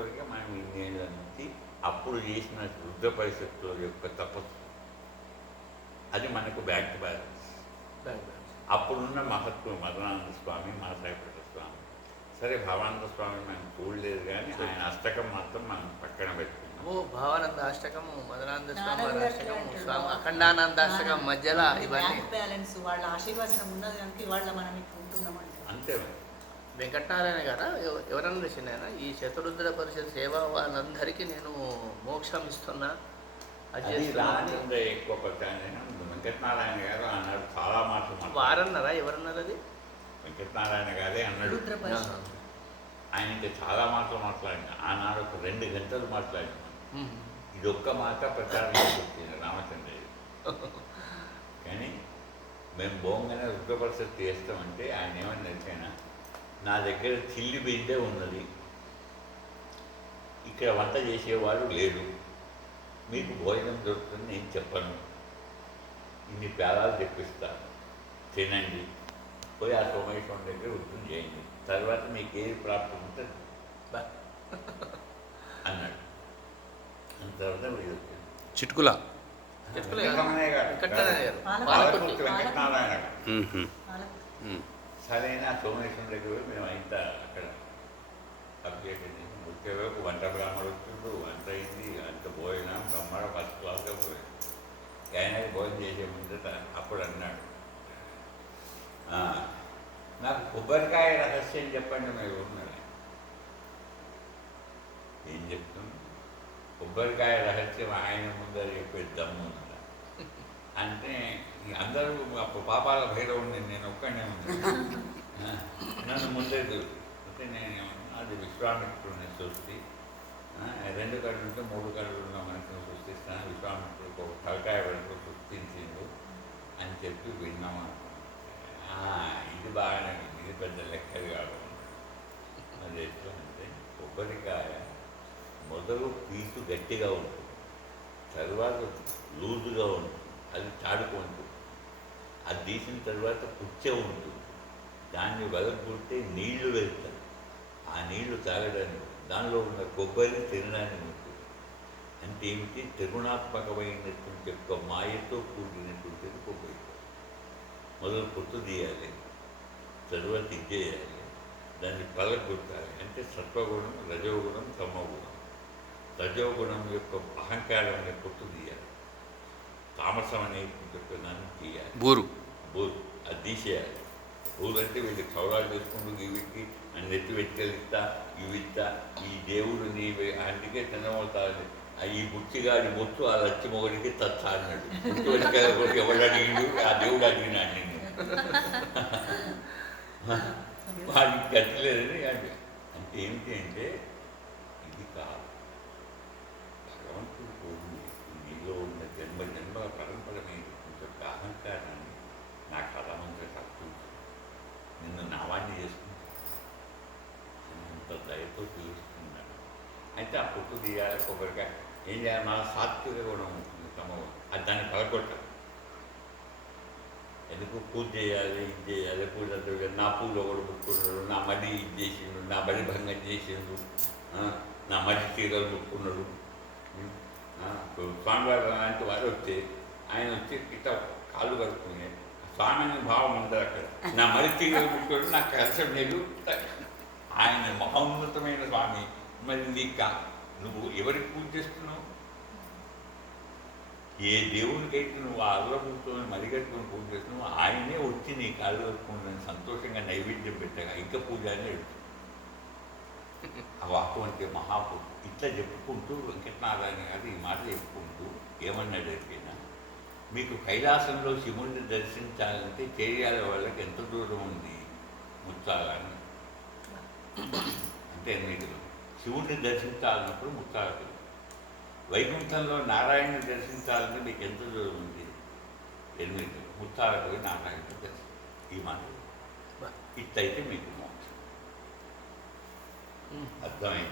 కొరకే మనం ఇన్నేళ్ళ నుంచి అప్పుడు చేసిన రుద్ర పరిషత్తుల యొక్క తపస్సు అది మనకు బ్యాంక్ బ్యాలెన్స్. అప్పుడున్న మహత్వం మదనానంద స్వామి మాసాయిపేట స్వామి సరే భవానంద స్వామి మనం చూడలేదు కానీ ఆయన అష్టకం మాత్రం మనం పక్కన పెట్టుకున్నాం ఓ భావానంద అష్టకము మదనానంద స్వామి అష్టకము స్వామి. అఖండానంద అష్టకం మధ్యలో ఇవన్నీ బ్యాలెన్స్ వాళ్ళ ఆశీర్వచనం ఉన్నది కనుక ఇవాళ మనం అంతే. వెంకటనారాయణ గారా? ఎవ- ఎవరన్నా చిన్న ఈ శతరుద్ర పరిషత్ సేవ వాళ్ళందరికీ నేను మోక్షం ఇస్తున్నా. అది. రామచంద్ర ఎక్కువ వెంకటనారాయణ గారు అన్నాడు చాలా మాటలు. వారన్నారా? ఎవరన్నారు అది? వెంకటనారాయణ గారే అన్నాడు. రుద్ర పరిషత్. ఆయన ఇంకా చాలా మాటలు మాట్లాడిన. ఆనాడు ఒక రెండు గంటలు మాట్లాడిన. మ్మ్. ఇది ఒక్క మాట ప్రచారం చేస్తుంది రామచంద్రయ్య. కానీ మేము బోంగానే రుద్రపరిషత్ చేస్తామంటే ఆయన ఏమని తెలిసాన నా దగ్గర చిల్లి బిడ్డే ఉన్నది. ఇక్కడ వంట చేసేవాడు లేడు. మీకు భోజనం దొరుకుతుంది నేను చెప్పను. ఇన్ని పేరాలు తెప్పిస్తాను తినండి. పోయి ఆ సోమేశ్వరం దగ్గర వృద్ధం చేయండి. తర్వాత మీకు ఏది ప్రాప్తం ఉంటుంది. అన్నాడు. అంత తర్వాత. చిటుకుల. వెంకటనారాయణ సరైన సోమేశ్వరం దగ్గర మేము అంత అక్కడ అప్డేట్ వచ్చేవరకు వంట బ్రాహ్మడు వచ్చిండు. వంట అయింది. అంత భోజనం. బ్రహ్మడ ఫస్ట్ క్లాస్గా పోయాడు. ఆయన భోజనం చేసే ముందట అప్పుడు అన్నాడు. నాకు కొబ్బరికాయ రహస్యం చెప్పండి మీరు ఉన్నాడు ఏం చెప్తున్నాను కొబ్బరికాయ రహస్యం ఆయన ముందర చెప్పే దమ్ము అంటే అందరూ అప్పుడు పాపాల భైరవుని నేను ఒక్కడే ఉన్నాను. నన్ను ముందే తెలుసు అంటే నేను అది విశ్వామిత్రుడిని సృష్టి రెండు కళ్ళు ఉంటే మూడు కళ్ళు ఉన్న మనిషిని సృష్టిస్తాను. విశ్వామిత్రుడికి ఒక తలకాయ వెళ్తూ సృష్టించిండు అని చెప్పి విన్నాము ఇది బాగానే ఉంది. ఇది పెద్ద లెక్కలు కాదు. అది ఎట్లా అంటే కొబ్బరికాయ మొదలు పీసు గట్టిగా ఉంటుంది. తర్వాత లూజుగా ఉంటుంది. అది చాడుకుంటుంది అది తీసిన తర్వాత పుచ్చే ఉంటుంది దాన్ని వదలకుంటే నీళ్ళు వెళ్తాయి. ఆ నీళ్ళు తాగడానికి దానిలో ఉన్న కొబ్బరి తినడానికి ఉంటుంది అంటే ఏమిటి? త్రిగుణాత్మకమైనటువంటి యొక్క మాయతో కూడినటువంటిది కొబ్బరి. మొదలు పొత్తు తీయాలి తర్వాత ఇచ్చేయాలి దాన్ని పలగొట్టాలి అంటే సత్వగుణం రజోగుణం తమోగుణం. రజోగుణం యొక్క అహంకారాన్ని అనే పొత్తు తీయాలి. తామసం అనే యొక్క నన్ను తీయాలి. బూరు. బోరు. అది తీసేయాలి. బోరు అంటే వీళ్ళు కౌరాలు చేసుకుంటూ అని నెత్తి వెట్టుకెళ్తా ఇవిత్తా ఈ దేవుడు నీ అందుకే తినమవుతాడు ఆ ఈ బుచ్చిగాడి బొత్తు ఆ లచ్చి మొగడికి తచ్చ అన్నాడు. బుచ్చి ఎవడు అడిగిండు? ఆ దేవుడు అడిగినాడు నిన్ను వాడికి గట్టిలేదని అంటే ఏమిటి అంటే ఇది కాదు భగవంతుడు కోరింది నీలో ఉన్న జన్మ జన్మ పరంపరమైనటువంటి యొక్క అహంకారాన్ని నా కథమంతా తప్పించు నిన్ను నావాణ్ణి చేసుకుంటా అంత దయతో అయితే ఆ పుట్టు తీయాలి కొబ్బరికాయ ఏం చేయాలి? మన సాత్విక గుణం ఉంటుంది తమ అది దాన్ని పగలగొట్టాలి ఎందుకు? పూజ చేయాలి ఇది చేయాలి పూజ నా పూజ ఒకడు ముట్టుకున్నాడు నా మడి ఇది చేసిండు నా బడి భంగం చేసిండు నా మడి చీరలు ముట్టుకున్నాడు స్వామివారు లాంటి వారు వస్తే ఆయన వచ్చి ఇట్ట కాళ్ళు కడుక్కుని స్వామి భావం ఉండదు అక్కడ. నా మరి చీరలు ముట్టుకోడు నాకు కలసం లేదు ఆయన మహోన్నతమైన స్వామి మరి నీక నువ్వు ఎవరికి పూజ చేస్తున్నావు? ఏ దేవునికైతే నువ్వు అల్ల కూర్చొని మరిగట్టుకుని పూజ చేస్తున్నావు ఆయనే వచ్చి నీ కాళ్ళు కట్టుకుని సంతోషంగా నైవేద్యం పెట్టగా ఇంకా పూజ అని అవి అంటే మహాపు ఇట్లా చెప్పుకుంటూ వెంకటనారాయణ గారు ఈ మాట చెప్పుకుంటూ ఏమన్నాడు అయిపోయినా మీకు కైలాసంలో శివుణ్ణి దర్శించాలంటే చేయాల వాళ్ళకి ఎంత దూరం ఉంది ముత్తాలని అంటే మీరు శివుణ్ణి దర్శించాలన్నప్పుడు ముచ్చాలకు వైకుంఠంలో నారాయణని దర్శించాలంటే మీకు ఎంత దూరం ఉంది? ఎనిమిది ముత్తాలకు పోయి నారాయణని దర్శనం ఈ మాట. ఇట్లయితే మీకు మోక్షం. అర్థమైంది?